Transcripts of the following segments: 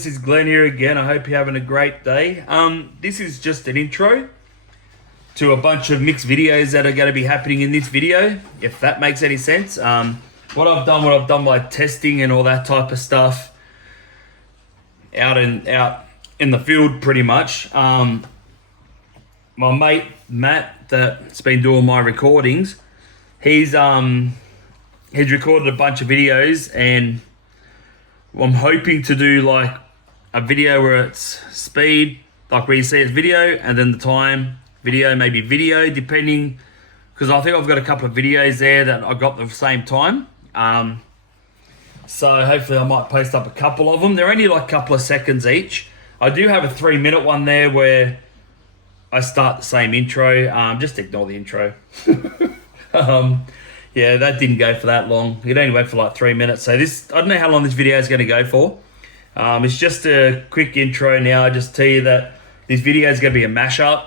this is Glenn here again. I hope you're having a great day. This is just an intro to a bunch of mixed videos that are going to be happening in this video, if that makes any sense. What I've done by testing and all that type of stuff out in the field pretty much. My mate Matt that's been doing my recordings, he's recorded a bunch of videos, and I'm hoping to do like a video where it's speed, like where you see it's video, and then the time video, maybe video, depending, because I think I've got a couple of videos there that I got the same time. So hopefully I might post up a couple of them. They're only like a couple of seconds each. I do have a 3-minute one there where I start the same intro. Just ignore the intro. Yeah, that didn't go for that long. It only went for like 3 minutes. So this, I don't know how long this video is going to go for. It's just a quick intro now. I just tell you that this video is going to be a mashup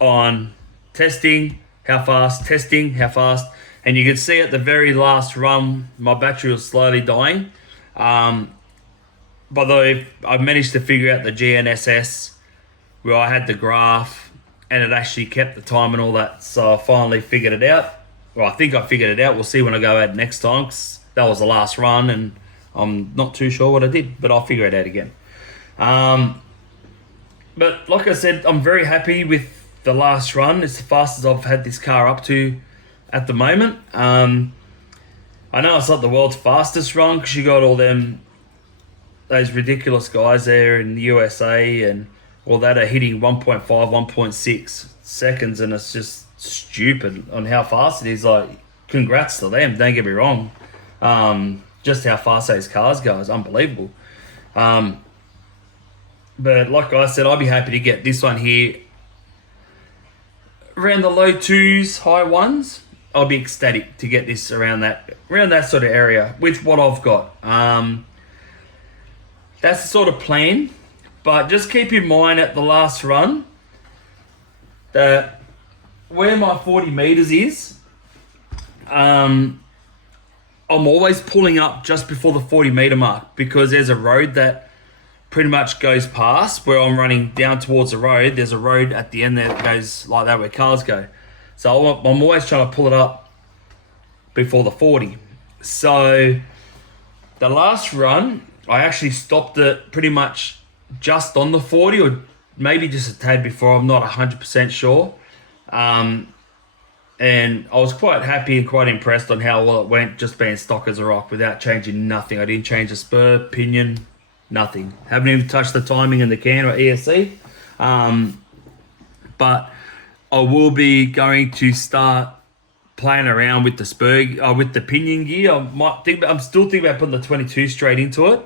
on testing, how fast, and you can see at the very last run, my battery was slowly dying. By the way, I've managed to figure out the GNSS where I had the graph and it actually kept the time and all that. So I finally figured it out. Well, I think I figured it out. We'll see when I go out next time, 'cause that was the last run and I'm not too sure what I did, but I'll figure it out again. But like I said, I'm very happy with the last run. It's the fastest I've had this car up to at the moment. I know it's not the world's fastest run because you got all those ridiculous guys there in the USA and all that are hitting 1.5, 1.6 seconds, and it's just stupid on how fast it is. Like, congrats to them, don't get me wrong. Just how fast those cars go is unbelievable. But like I said, I'll be happy to get this one here around the low 2s, high 1s. I'll be ecstatic to get this around that sort of area with what I've got. That's the sort of plan. But just keep in mind at the last run that where my 40 meters is, I'm always pulling up just before the 40 meter mark, because there's a road that pretty much goes past where I'm running down towards the road. There's a road at the end there that goes like that where cars go. So I'm always trying to pull it up before the 40. So the last run, I actually stopped it pretty much just on the 40, or maybe just a tad before. I'm not 100% sure. And I was quite happy and quite impressed on how well it went, just being stock as a rock without changing nothing. I didn't change the spur, pinion, nothing. Haven't even touched the timing in the can or ESC. But I will be going to start playing around with the spur, with the pinion gear. I'm still thinking about putting the 22 straight into it.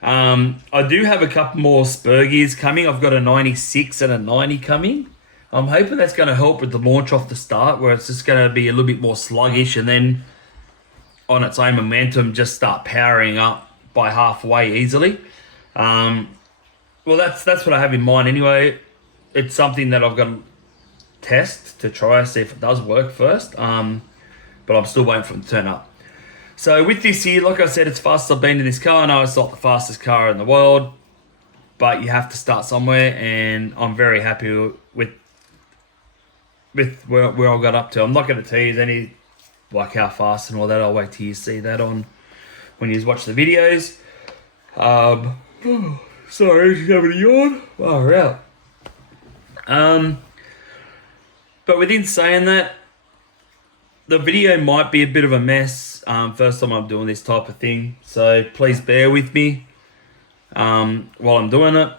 I do have a couple more spur gears coming. I've got a 96 and a 90 coming. I'm hoping that's going to help with the launch off the start, where it's just going to be a little bit more sluggish, and then on its own momentum just start powering up by halfway easily. Well, that's what I have in mind anyway. It's something that I've got to test to try see if it does work first. But I'm still waiting for it to turn up. So with this here, like I said, it's fastest I've been in this car. I know it's not the fastest car in the world, but you have to start somewhere, and I'm very happy with where I got up to. I'm not going to tease any like how fast and all that. I'll wait till you see that on when you watch the videos. Sorry, just having a yawn. Oh, right. But within saying that, the video might be a bit of a mess. First time I'm doing this type of thing, so please bear with me while I'm doing it.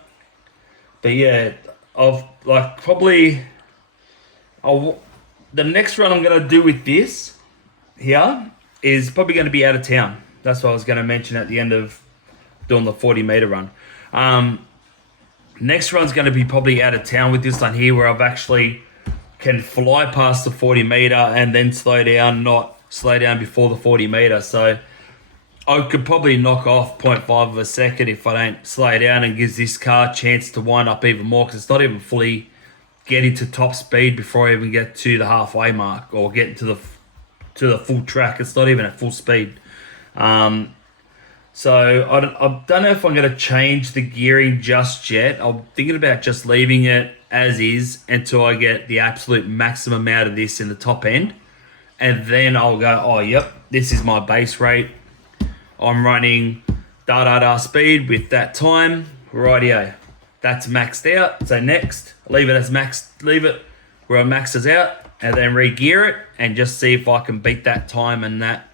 But yeah, I've like probably the next run I'm going to do with this here is probably going to be out of town. That's what I was going to mention at the end of doing the 40 meter run. Next run's going to be probably out of town with this one here, where I've actually can fly past the 40 meter and then slow down, not slow down before the 40 meter. So I could probably knock off 0.5 of a second if I don't slow down, and gives this car a chance to wind up even more, because it's not even fully getting to top speed before I even get to the halfway mark or getting to the full track. It's not even at full speed. So I don't know if I'm going to change the gearing just yet. I'm thinking about just leaving it as is until I get the absolute maximum out of this in the top end. And then I'll go, oh, yep, this is my base rate. I'm running speed with that time. Rightio. That's maxed out. So next, leave it as maxed, leave it where it maxes out and then re-gear it and just see if I can beat that time and that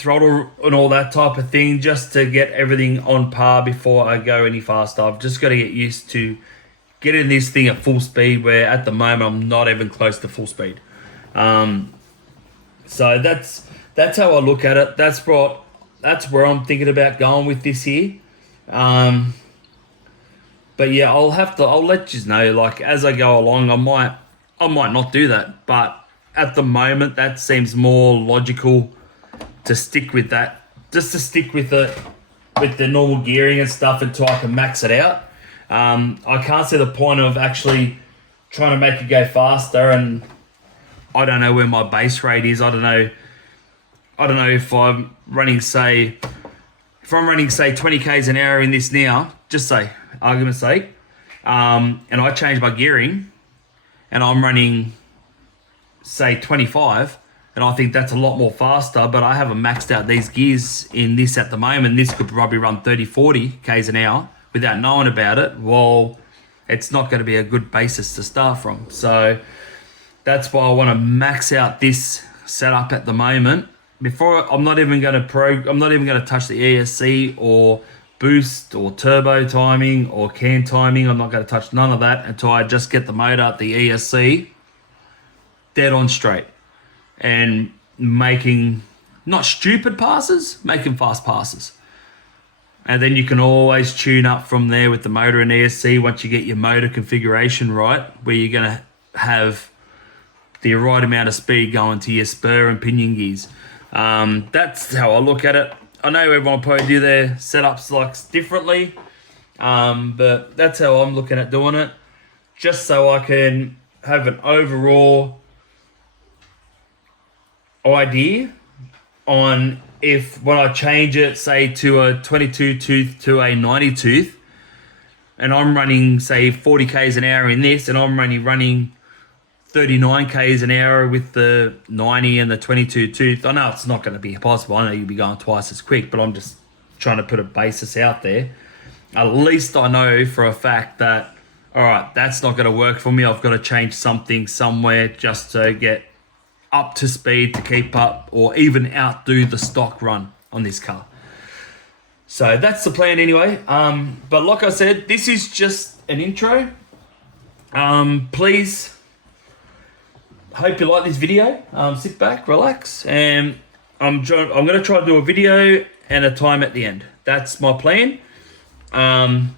throttle and all that type of thing, just to get everything on par before I go any faster. I've just got to get used to getting this thing at full speed, where at the moment I'm not even close to full speed. So that's how I look at it. That's where I'm thinking about going with this here. But yeah, I'll let you know, like, as I go along. I might not do that, but at the moment that seems more logical to stick with that, just to stick with it with the normal gearing and stuff until I can max it out. I can't see the point of actually trying to make it go faster, and I don't know where my base rate is. I don't know if I'm running, say 20 k's an hour in this now, just say, argument's sake, and I change my gearing and I'm running, say, 25, and I think that's a lot more faster, but I haven't maxed out these gears in this at the moment. This could probably run 30, 40 k's an hour without knowing about it. Well, it's not going to be a good basis to start from. So that's why I want to max out this setup at the moment. Before, I'm not even going to touch the ESC or boost or turbo timing or can timing. I'm not going to touch none of that until I just get the motor at the ESC dead on straight and making not stupid passes, making fast passes. And then you can always tune up from there with the motor and ESC once you get your motor configuration right, where you're going to have the right amount of speed going to your spur and pinion gears. That's how I look at it. I know everyone probably do their setups like differently, but that's how I'm looking at doing it, just so I can have an overall idea on if when I change it, say, to a 22 tooth to a 90 tooth, and I'm running, say, 40 k's an hour in this, and I'm only running 39 k's an hour with the 90 and the 22 tooth. I know it's not going to be possible. I know you'll be going twice as quick, but I'm just trying to put a basis out there. At least I know for a fact that, all right, that's not going to work for me. I've got to change something somewhere just to get up to speed to keep up or even outdo the stock run on this car. So that's the plan anyway. But like I said, this is just an intro. Please, hope you like this video. Sit back, relax, and I'm going to try to do a video and a time at the end. That's my plan. And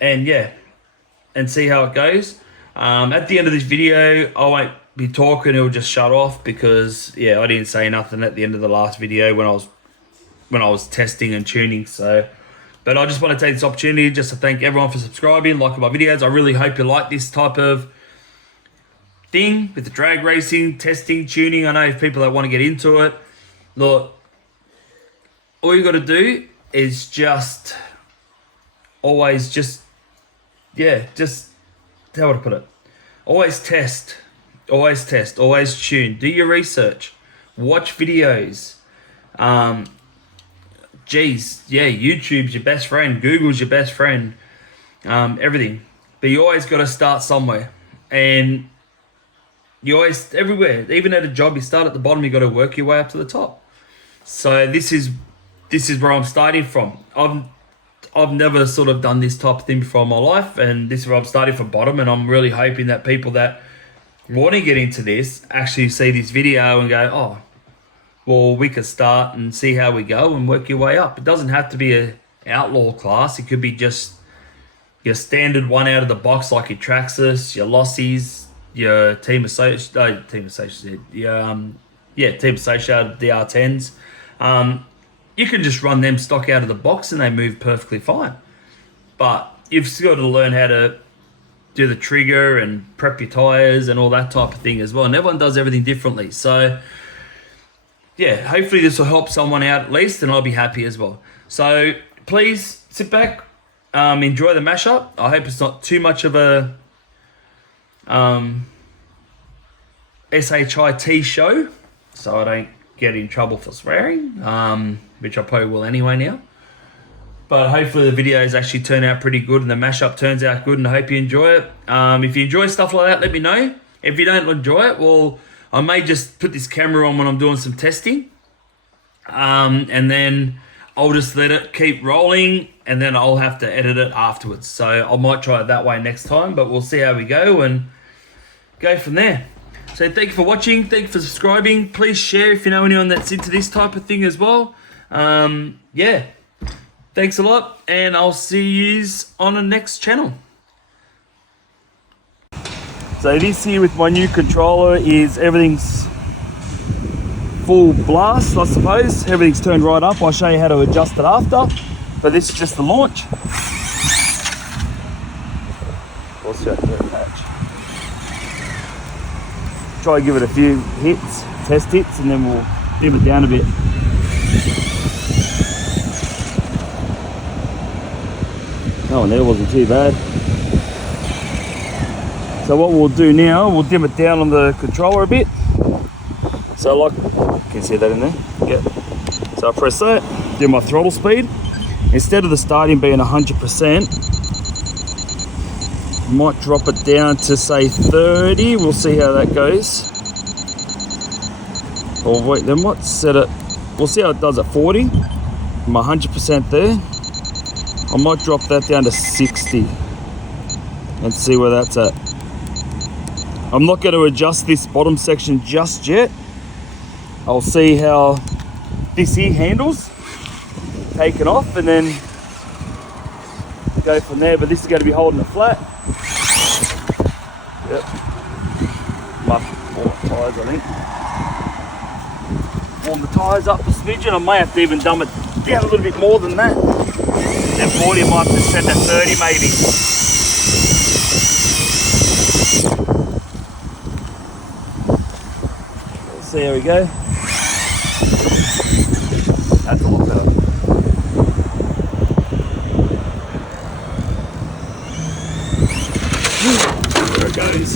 yeah, and see how it goes. At the end of this video, I won't be talking. It'll just shut off because, yeah, I didn't say nothing at the end of the last video when I was testing and tuning. So, but I just want to take this opportunity just to thank everyone for subscribing, liking my videos. I really hope you like this type of thing with the drag racing, testing, tuning. I know if people that want to get into it, look, all you got to do is just always how would I put it? Always test, always tune, do your research, watch videos. YouTube's your best friend, Google's your best friend, everything. But you always got to start somewhere, and you always, everywhere, even at a job, you start at the bottom, you got to work your way up to the top. So this is where I'm starting from. I've never sort of done this type of thing before in my life, and this is where I'm starting from bottom, and I'm really hoping that people that want to get into this actually see this video and go, oh, well, we could start and see how we go and work your way up. It doesn't have to be a outlaw class. It could be just your standard one out of the box, like your Traxxas, your Lossies, your Team Associated DR10s. You can just run them stock out of the box and they move perfectly fine. But you've still got to learn how to do the trigger and prep your tires and all that type of thing as well. And everyone does everything differently. So yeah, hopefully this will help someone out at least, and I'll be happy as well. So please sit back, enjoy the mashup. I hope it's not too much of a SHIT show, so I don't get in trouble for swearing, which I probably will anyway now. But hopefully the videos actually turn out pretty good and the mashup turns out good, and I hope you enjoy it. If you enjoy stuff like that, let me know. If you don't enjoy it, well, I may just put this camera on when I'm doing some testing. And then I'll just let it keep rolling, and then I'll have to edit it afterwards. So I might try it that way next time, but we'll see how we go and go from there. So thank you for watching. Thank you for subscribing. Please share if you know anyone that's into this type of thing as well. Yeah. Thanks a lot, and I'll see you on the next channel. So this here with my new controller is everything's full blast, I suppose. Everything's turned right up. I'll show you how to adjust it after, but this is just the launch. Also, try to give it a few hits, test hits, and then we'll dim it down a bit. Oh, and that wasn't too bad. So what we'll do now, we'll dim it down on the controller a bit. So like, can you see that in there? Yeah. So I press that, do my throttle speed. Instead of the starting being 100%, might drop it down to say 30. We'll see how that goes. Or wait, then what? Set it, we'll see how it does at 40. My 100% there. I might drop that down to 60 and see where that's at. I'm not going to adjust this bottom section just yet. I'll see how this here handles, taken off, and then go from there. But this is going to be holding it flat. Yep. Must warm the tyres, I think. Warm the tyres up a smidgen. I may have to even dumb it down a little bit more than that. Then 40, I might have to set that 30 maybe. Let's see how we go. That's a lot better. There it goes.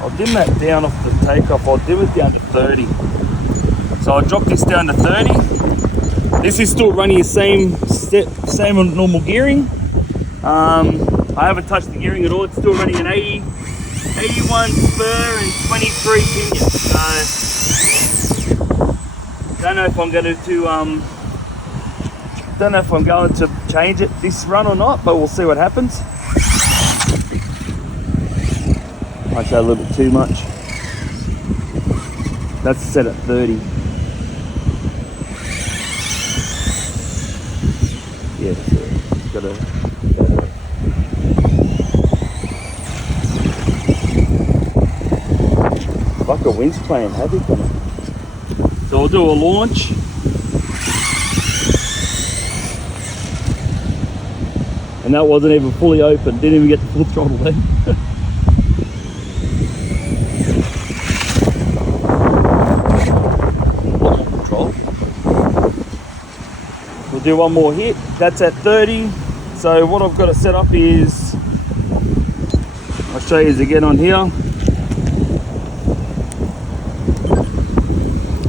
I'll dim that down off the takeoff. I'll dim it down to 30. So I'll drop this down to 30. This is still running the same on normal gearing. I haven't touched the gearing at all. It's still running an 81 spur and 23 pinion. So don't know if I'm going to change it this run or not, but we'll see what happens. Might go a little bit too much. That's set at 30. Yeah, got to. Like a wind's playing havoc on it. So I'll do a launch. And that wasn't even fully open. Didn't even get the full throttle there. We'll do one more hit. That's at 30. So what I've got it set up is, I'll show you again on here.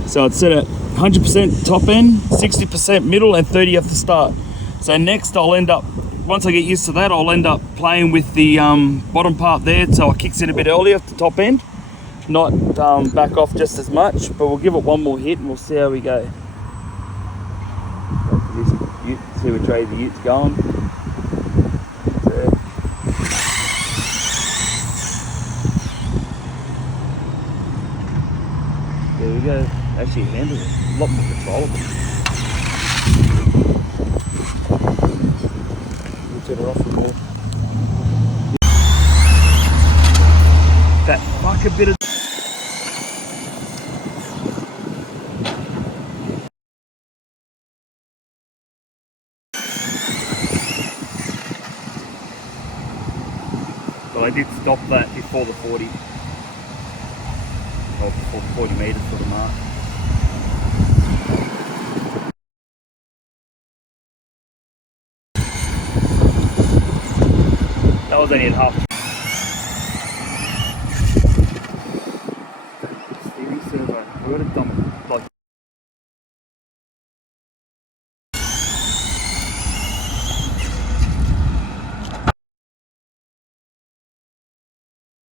So it's set at 100% top end, 60% middle, and 30 at the start. So next I'll end up, once I get used to that, I'll end up playing with the bottom part there, so it kicks in a bit earlier at the top end, not back off just as much. But we'll give it one more hit and we'll see how we go. See which way the ute's going. There we go. Actually handled it. A lot more controllable. We'll turn it off for more. That fucking bit of But I did stop that before the 40, or before the 40 meters for the mark. That was only at half. Steering servo, word of dominance.